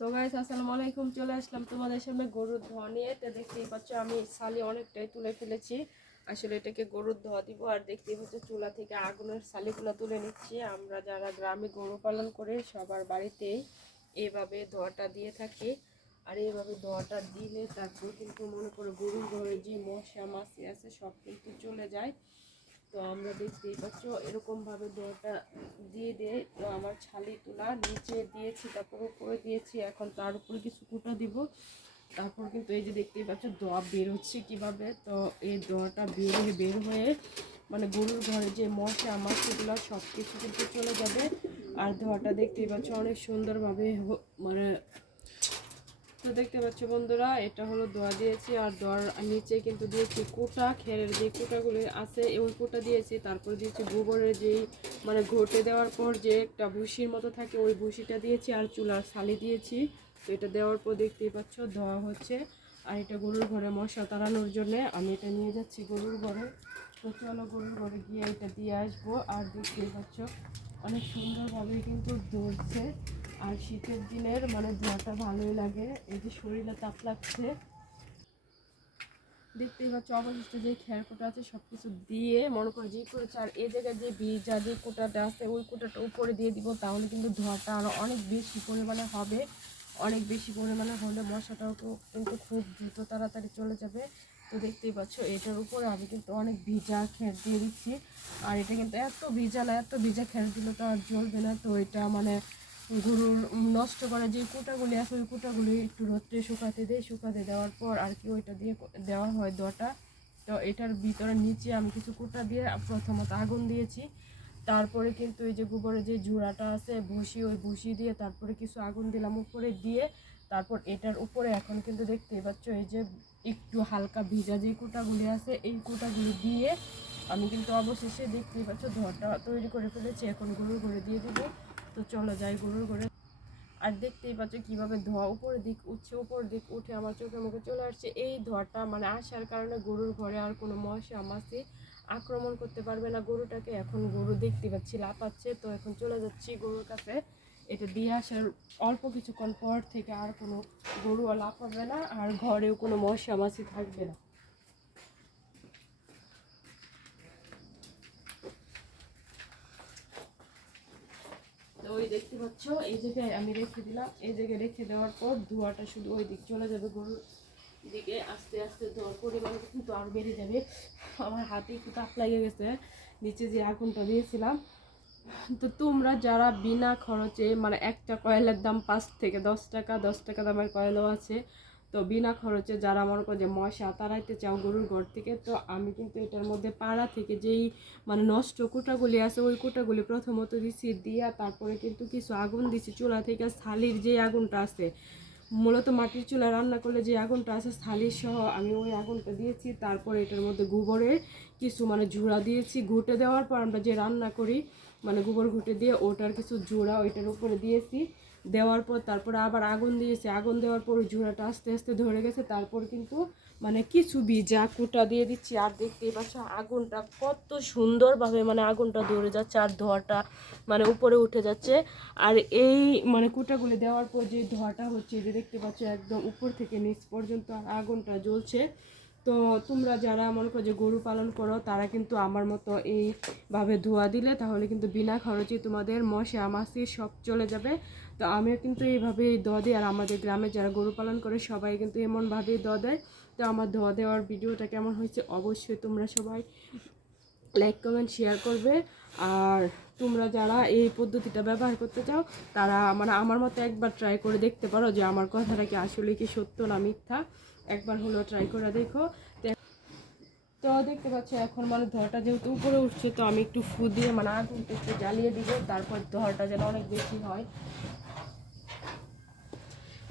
So guys আসসালামু আলাইকুম, চলে আসলাম তোমাদের সামনে গরুর ধোয়া নিয়ে। তো দেখতেই পাচ্ছ, আমি সালি অনেকটাই তুলে ফেলেছি। আসলে এটাকে গরুর ধোয়া দিব, আর দেখতেই পাচ্ছ, চুলা থেকে আগুনের সালিগুলো তুলে নিচ্ছি। আমরা যারা গ্রামে গরু পালন করে, সবার বাড়িতেই এভাবে ধোয়াটা দিয়ে থাকি। আর এইভাবে ধোয়াটা দিলে তারপর কিন্তু মনে করো গরুর ঘরে যে মশা, মাছি আছে, সব কিন্তু চলে যায়। তো আমরা দেখতেই পাচ্ছ এরকমভাবে দোয়াটা দিয়ে দিয়ে তো আমার ছালি তোলা নিচে দিয়েছি, তারপর উপরে দিয়েছি, এখন তার উপরে কিছু কুটা দিব। তারপর কিন্তু এই যে দেখতেই পাচ্ছ, দোয়া বের হচ্ছে কীভাবে? তো এই দোয়াটা বের হয়ে বের হয়ে মানে গরুর ঘরে যে মশা মাছিগুলো সব কিছু কিন্তু চলে যাবে। আর ধোয়াটা দেখতেই পাচ্ছ, অনেক সুন্দরভাবে মানে তো দেখতে পাচ্ছ বন্ধুরা, এটা হলো দোয়া দিয়েছি, আর দোয়ার নিচে কিন্তু দিয়েছি কোটা, খেরের যে কোটাগুলি আছে, ওই কোটা দিয়েছি। তারপর দিয়েছি গোবরের যেই মানে ঘটে দেওয়ার পর যে একটা ভুসির মতো থাকে, ওই ভুসিটা দিয়েছি, আর চুলার শালি দিয়েছি। তো এটা দেওয়ার পর দেখতেই পাচ্ছ ধোয়া হচ্ছে। আর এটা গরুর ঘরে মশা তাড়ানোর জন্য আমি এটা নিয়ে যাচ্ছি গরুর ঘরে। তো চলো গরুর ঘরে গিয়ে এটা দিয়ে আসব। আর দেখতেই পাচ্ছ, অনেক সুন্দরভাবে কিন্তু ধরছে। আর শীতের দিনের মানে ধোয়াটা ভালোই লাগে। এই যে শরীরে তাপ লাগছে। দেখতেই পাচ্ছ, অবশিষ্ট যে খেয়ার কোটা আছে সব কিছু দিয়ে মনে করো যে করেছে, আর এই জায়গায় যে ভিজা যে কোটাটা আছে, ওই কোটাটা উপরে দিয়ে দিব, তাহলে কিন্তু ধোয়াটা আরও অনেক বেশি পরিমাণে হবে। অনেক বেশি পরিমাণে হলে মশাটাও তো কিন্তু খুব দ্রুত তাড়াতাড়ি চলে যাবে। তো দেখতেই পাচ্ছ, এটার উপরে আমি কিন্তু অনেক ভিজা খের দিয়ে দিচ্ছি। আর এটা কিন্তু এত ভিজা না, এত ভিজা খের দিলে তো আর জ্বলবে না। তো এটা মানে গরুর নষ্ট করা যে কুটাগুলি আছে, ওই কুটাগুলি একটু রোদ্রে শুকাতে দেয় শুকাতে দেওয়ার পর আর কি ওইটা দিয়ে দেওয়া হয় দটা। তো এটার ভিতরে নিচে আমি কিছু কুটা দিয়ে প্রথমত আগুন দিয়েছি। তারপরে কিন্তু এই যে গোবরের যে ঝুড়াটা আছে, ভুসি, ওই ভুসি দিয়ে তারপরে কিছু আগুন দিলাম উপরে দিয়ে। তারপর এটার উপরে এখন কিন্তু দেখতেই পাচ্ছ, এই যে একটু হালকা ভিজা যে কুটাগুলি আছে, এই কুটাগুলি দিয়ে আমি কিন্তু অবশেষে দেখতেই পাচ্ছ, ধোয়াটা তৈরি করে ফেলেছি। এখন গরুর ঘরে দিয়ে দেবো। তো চলো যাই গরুর ঘরে। আর দেখতেই পাচ্ছ কীভাবে ধোয়া উপরের দিক উঠছে উপর দিক, উঠে আমার চোখে মুখে চলে আসছে। এই ধোয়াটা মানে আসার কারণে গরুর ঘরে আর কোনো মশা মাছি আক্রমণ করতে পারবে না। গরুটাকে এখন গরু দেখতে পাচ্ছি লাপাচ্ছে তো এখন চলে যাচ্ছি গরুর কাছে। এটা দিয়ে আসার অল্প কিছুক্ষণ পর থেকে আর কোনো গরু লাফাবে না, আর ঘরেও কোনো মশা মাছি থাকবে না। দেখতে পাচ্ছ? এই জায়গায় আমি রেখে দিলাম। এই জায়গায় রেখে দেওয়ার পর ধোয়াটা শুধু ওই দিক চলে যাবে গরুর দিকে। আস্তে আস্তে ধোয়ার পরিমাণ কিন্তু আর বেড়ে যাবে। আমার হাতে একটু তাপ লাগে গেছে। নিচে যে আগুনটা দিয়েছিলাম। তো তোমরা যারা বিনা খরচে মানে একটা কয়েলের দাম পাঁচ থেকে দশ টাকা দশ টাকা দামের কয়েলও আছে তো বিনা খরচে যারা মনে করো যে মশা তাড়াইতে চাও গরুর ঘর থেকে, তো আমি কিন্তু এটার মধ্যে পাড়া থেকে যেই মানে নষ্ট কুটাগুলি আছে, ওই কুটাগুলি প্রথমত দিছি, দিয়া তারপরে কিন্তু কিছু আগুন দিছি, চুলা থেকে থালির যে আগুনটা আছে, মূলত মাটির চুলা রান্না করলে যে আগুনটা আছে থালির সহ আমি ওই আগুনটা দিয়েছি, তারপরে এটার মধ্যে গোবরের কিছু মানে ঝুড়া দিয়েছি, ঘুটে দেওয়ার পর আমরা যে রান্না করি মানে গোবর ঘুটে দিয়ে ওটার কিছু জোড়া ওইটার উপরে দিয়েছি দেওয়ার পর তারপরে আবার আগুন দিয়েছি। আগুন দেওয়ার পর ঝুড়াটা আস্তে আস্তে ধরে গেছে। তারপর কিন্তু মানে কিছু ভিজা কুটা দিয়ে দিচ্ছি। আর দেখতেই পাচ্ছ আগুনটা কত সুন্দরভাবে মানে আগুনটা ধরে যাচ্ছে আর ধোয়াটা মানে উপরে উঠে যাচ্ছে। আর এই মানে কুটাগুলি দেওয়ার পর যে ধোয়াটা হচ্ছে যে দেখতে পাচ্ছ একদম উপর থেকে নিচ পর্যন্ত আর আগুনটা জ্বলছে। তো তোমরা যারা মনে করো যে গরু পালন করো, তারা কিন্তু আমার মতো এইভাবে ধোয়া দিলে তাহলে কিন্তু বিনা খরচে তোমাদের মশা মাছি সব চলে যাবে। তো আমিও কিন্তু এইভাবে দোয়া দিই। আর আমাদের গ্রামে যারা গরু পালন করে, সবাই কিন্তু এমনভাবেই দোয়া দেয়। তো আমার ধোয়া দেওয়ার ভিডিওটা কেমন হয়েছে অবশ্যই তোমরা সবাই লাইক, কমেন্ট, শেয়ার করবে। আর তোমরা যারা এই পদ্ধতিটা ব্যবহার করতে চাও, তারা মানে আমার মতো একবার ট্রাই করে দেখতে পারো যে আমার কথাটা কি আসলে কি সত্য না মিথ্যা। একবার হলো ট্রাই করে দেখো। তো- দেখতে পাচ্ছ, এখন মানে ধোয়াটা যেহেতু উপরে উঠছে, তো আমি একটু ফু দিয়ে মানে আগুনটা একটু জ্বালিয়ে দিব, তারপর ধোয়াটা যেন অনেক বেশি হয়।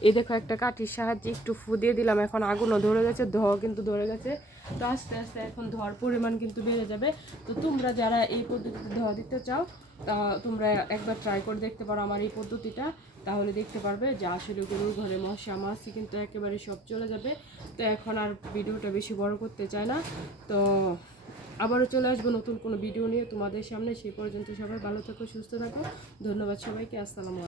এই দেখো, একটা কাঠির সাহায্যে একটু ফু দিয়ে দিলাম, এখন আগুনও ধরে গেছে ধোয়া কিন্তু ধরে গেছে। তো আস্তে আস্তে এখন ধোয়ার পরিমাণ কিন্তু বেড়ে যাবে। তো তোমরা যারা এই পদ্ধতিতে ধোয়া দিতে চাও, তা তোমরা একবার ট্রাই করে দেখতে পারো আমার এই পদ্ধতিটা। তাহলে দেখতে পারবে যে আসলে গরুর ঘরে মশা মাছি কিন্তু একেবারে সব চলে যাবে। তো এখন আর ভিডিওটা বেশি বড় করতে চায় না। তো আবারও চলে আসব নতুন কোনো ভিডিও নিয়ে তোমাদের সামনে। সেই পর্যন্ত সবাই ভালো থাকো, সুস্থ থাকো। ধন্যবাদ সবাইকে। আসসালামু